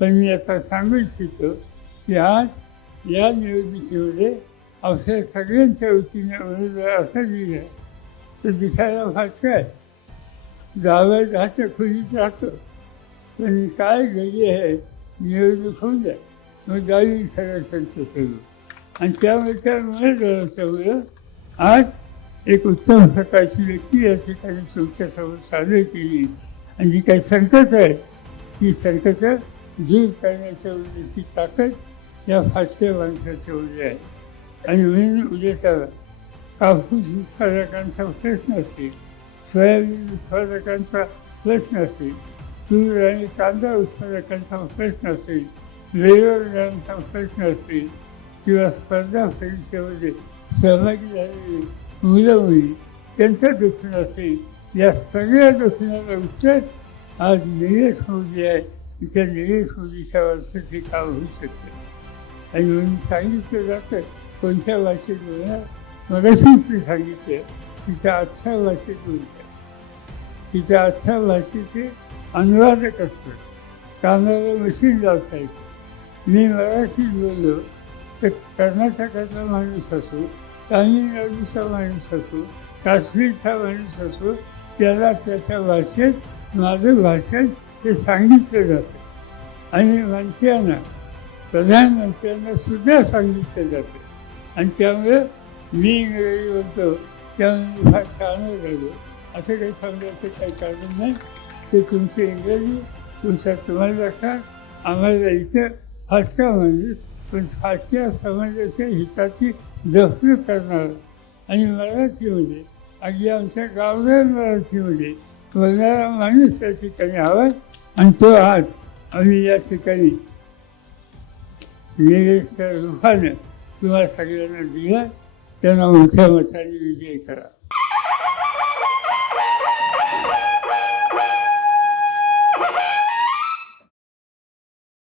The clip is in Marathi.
पण मी आता सांगू इच्छितो की आज या निवडणुकीमध्ये अवघ्या सगळ्यांच्या वतीने उमेदवार असं लिहिलं तर दिसायला फार काय दहाव्या दहाच्या खोलीत राहतो. पण काय घरी आहे निवडणूक होऊन द्या. मग दहावी सगळ्यांचं करू. आणि त्यामुळे त्या उमेदवाराच्यामुळं आज एक उत्तम प्रकारची व्यक्ती या ठिकाणी तुमच्यासमोर सादर केली. आणि जी काही संकट आहे ती संकटं जीव करण्याच्या उद्देशी ताकद या फाटक्या माणसाच्या उद्या आहे. आणि म्हणून उद्या कापूस उत्पादकांचा प्रश्न असेल सोयाबीन उत्पादकांचा प्रश्न असेल तूर आणि कांदा उत्पादकांचा प्रश्न असेल वेगवेगळ्यांचा प्रश्न असेल किंवा स्पर्धा परीक्षेमध्ये सहभागी झालेली मुलं मुली त्यांचं दुखणं असेल या सगळ्या दुखण्याचा उच्चार आज निलेश होऊ आहे तिच्या निलेश मोदीच्या वर्षाची काम होऊ शकतं आणि म्हणून सांगितलं जातं कोणत्या भाषेत बोलणार मगाशीच मी सांगितलं तिच्या आजच्या भाषेत बोलतात तिच्या आजच्या भाषेचे अनुवादक असतात कानाला मशीन लावायचं मी मराठीत बोललो तर कर्नाटकाचा माणूस असो तामिळनाडूचा माणूस असो काश्मीरचा माणूस असो त्याला त्याच्या भाषेत माझं भाषण हे सांगितलं जातं आणि मंत्र्यांना प्रधानमंत्र्यांना सुद्धा सांगितलं जातं आणि त्यामुळे मी इंग्रजी बोलतो त्यामुळे फार छान झालो. असं काही सांगण्याचं काही कारण नाही. ते तुमची इंग्रजी तुमच्या समाजाचा आम्हाला इथं फाटका म्हणजे पण फाटक्या समाजाच्या हिताची जपणूक करणार. आणि मराठीमध्ये अगदी आमच्या गावरान मराठीमध्ये बोलणारा माणूस त्या ठिकाणी हवा आणि तो आज आम्ही या ठिकाणी निलेशच्या रूपानं तुम्हाला सगळ्यांना दिला. त्यांना मोठ्या मताने विजय करा.